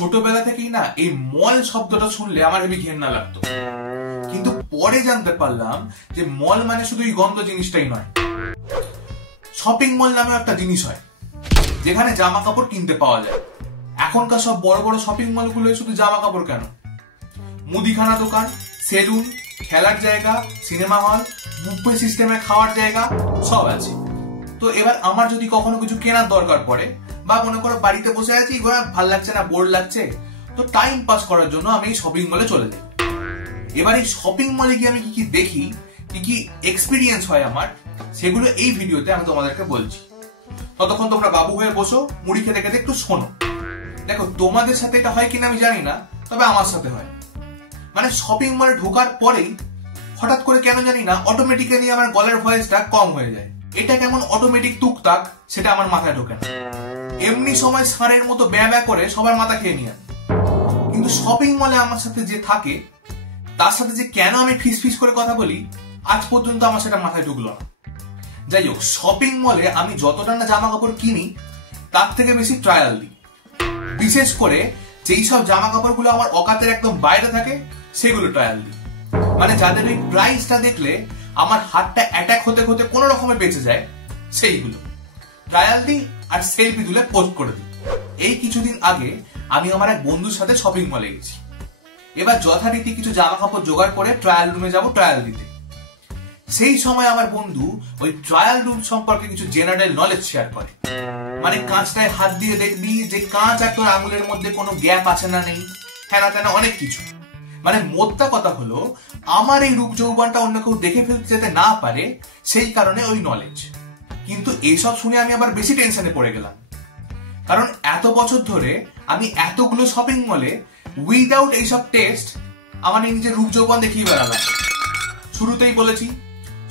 ছোটবেলা থেকেই না এই মল শব্দটা শুনলে আমার হেবি ঘেন্না লাগতো, কিন্তু পরে জানতে পারলাম যে মল মানে শুধু এই গন্ধ জিনিসটাই নয়। শপিং মল নামে একটা জিনিস হয় যেখানে জামা কাপড় কিনতে পাওয়া যায়। এখনকার সব বড় বড় শপিং মল গুলো শুধু জামা কাপড় কেন, মুদিখানা দোকান, সেলুন, খেলার জায়গা, সিনেমা হল, বুফে সিস্টেমে খাওয়ার জায়গা সব আছে। তো এবার আমার যদি কখনো কিছু কেনার দরকার পড়ে বা মনে করো বাড়িতে বসে আছি, ভাল লাগছে না, বোর লাগছে, তো টাইম পাস করার জন্য আমি এই শপিং মলে চলে যাই। এবার এই শপিং মলে গিয়ে আমি কি কি দেখি, কি কি এক্সপিরিয়েন্স হয় আমার, সেগুলো এই ভিডিওতে আমি তোমাদেরকে বলছি। ততক্ষণ তোমরা বাবু হয়ে বসো, মুড়ি খেতে খেতে একটু শোনো। দেখো তোমাদের সাথে এটা হয় কিনা আমি জানি না, তবে আমার সাথে হয়। মানে শপিং মলে ঢোকার পরেই হঠাৎ করে কেন জানি না অটোমেটিক্যালি আমার গলার ভয়েসটা কম হয়ে যায়। এটা কেমন অটোমেটিক টুকটাক সেটা আমার মাথায় ঢোকে না। এমনি সময় ষাঁড়ের মতো ব্যা ব্যা করে সবার মাথা খেয়ে নিয়ে, কিন্তু শপিং মলে আমার সাথে যে থাকে তার সাথে যে কেন আমি ফিস ফিস করে কথা বলি আজ পর্যন্ত আমার সেটা মাথায় ঢুকলো না। যাই হোক, শপিং মলে আমি যতটা না জামা কাপড় কিনি তার থেকে বেশি ট্রায়াল দিই। বিশেষ করে যেই সব জামা কাপড় গুলো আমার অকাতের একদম বাইরে থাকে সেগুলো ট্রায়াল দিই। মানে যাদের ওই প্রাইসটা দেখলে আমার হাতটা অ্যাটাক হতে হতে কোনো রকমে বেঁচে যায় সেইগুলো ট্রায়াল দিই আর সেলফি তুলে পোস্ট করে দিই। এই কিছুদিন আগে আমি আমার এক বন্ধুর সাথে শপিং মলে গেছি। এবার যথারীতি কিছু জামা কাপড় জোগাড় করে ট্রায়াল রুমে যাব ট্রায়াল দিতে। সেই সময় আমার বন্ধু ওই ট্রায়াল রুম সম্পর্কে কিছু জেনারেল নলেজ শেয়ার করে। মানে কাঁচটায় হাত দিয়ে দেখবি যে কাঁচ আর তোর আঙুলের মধ্যে কোনো গ্যাপ আছে না নেই, হ্যাঁ না অনেক কিছু। মানে মোদ্দা কথা হলো আমার এই রূপ যৌবনটা অন্য কেউ দেখে ফেলতে যেতে না পারে, সেই কারণে ওই নলেজ। কিন্তু এইসব শুনে আমি আবার বেশি টেনশনে পড়ে গেলাম, কারণ এত বছর ধরে আমি এতগুলো শপিং মলে উইদাউট এইসব টেস্ট আমার নিজের রূপ যৌবন দেখিয়ে বেড়ালাম। শুরুতেই বলেছি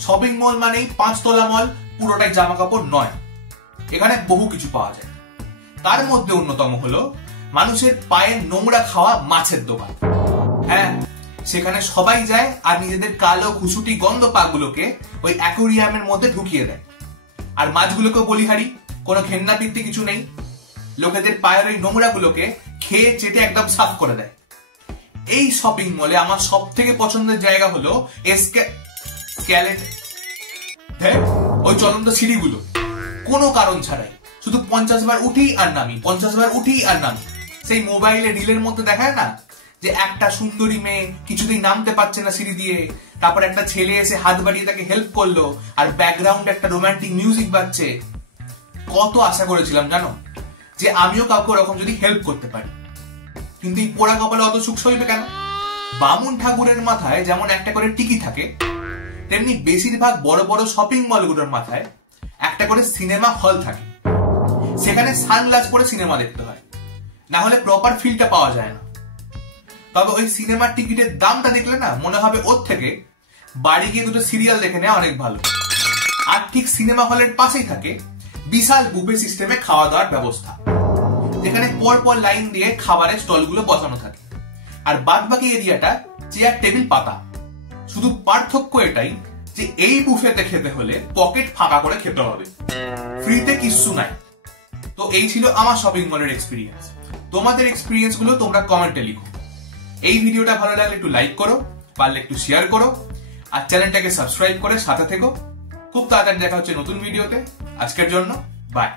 শপিং মল মানেই 5 তলা মল, পুরোটাই জামা কাপড় নয়। এখানে বহু কিছু পাওয়া যায়। তার মধ্যে অন্যতম হলো মানুষের পায়ে নোংরা খাওয়া মাছের দোকান। হ্যাঁ, সেখানে সবাই যায় আর নিজেদের কালো খুশুটি গন্ধ পাগুলোকে ওই অ্যাকোরিয়ামের মধ্যে ঢুকিয়ে দেয়। আর মাছগুলোকে বলিহারি, কোনো ঘেন্না বৃত্তি কিছু নেই। লোকেদের পায়ের ওই নোংরা গুলোকে খেয়ে চেটে একদম সাফ করে দেয়। এই শপিং মলে আমার সব থেকে পছন্দের জায়গা হলো ওই চলন্ত সিঁড়িগুলো, কোনো কারণ ছাড়াই শুধু 50 বার উঠি আর নামি, 50 বার উঠি আর নামি। সেই মোবাইলে রিলের মধ্যে দেখায় না যে একটা সুন্দরী মেয়ে কিছুতেই নামতে পারছে না সিঁড়ি দিয়ে, তারপর একটা ছেলে এসে হাত বাড়িয়ে তাকে হেল্প করলো আর ব্যাকগ্রাউন্ডে একটা রোমান্টিক মিউজিক বাজছে। কত আশা করেছিলাম জানো যে আমিও কাউকে ওরকম যদি হেল্প করতে পারি, কিন্তু এই পোড়া কপালে অত সুখ সইবে কেন? বামুন ঠাকুরের মাথায় যেমন একটা করে টিকি থাকে, তেমনি বেশিরভাগ বড় বড় শপিং মলগুলোর মাথায় একটা করে সিনেমা হল থাকে। সেখানে সানগ্লাস পরে সিনেমা দেখতে হয়, না হলে প্রপার ফিলটা পাওয়া যায় না। তবে ওই সিনেমার টিকিটের দামটা দেখলে না মনে হবে ওর থেকে বাড়ি গিয়ে দুটো সিরিয়াল দেখে নেওয়া অনেক ভালো। আর ঠিক সিনেমা হলের পাশেই থাকে বিশাল বুফে সিস্টেমে খাওয়া দাওয়ার ব্যবস্থা, যেখানে পর পর লাইন দিয়ে খাবারের স্টলগুলো বসানো থাকে। আর বাদ বাকি এরিয়াটা চেয়ার টেবিল পাতা। শুধু পার্থক্য এটাই যে এই বুফেতে খেতে হলে পকেট ফাঁকা করে খেতে হবে, ফ্রিতে কিচ্ছু নাই। তো এই ছিল আমার শপিং মলের এক্সপিরিয়েন্স। তোমাদের এক্সপিরিয়েন্স গুলো তোমরা কমেন্টে লিখো। এই ভিডিওটা ভালো লাগলে একটু লাইক করো, পারলে একটু শেয়ার করো, আর চ্যানেলটাকে সাবস্ক্রাইব করে সাথে থেকো। খুব তাড়াতাড়ি দেখা হচ্ছে নতুন ভিডিওতে। আজকের জন্য বাই।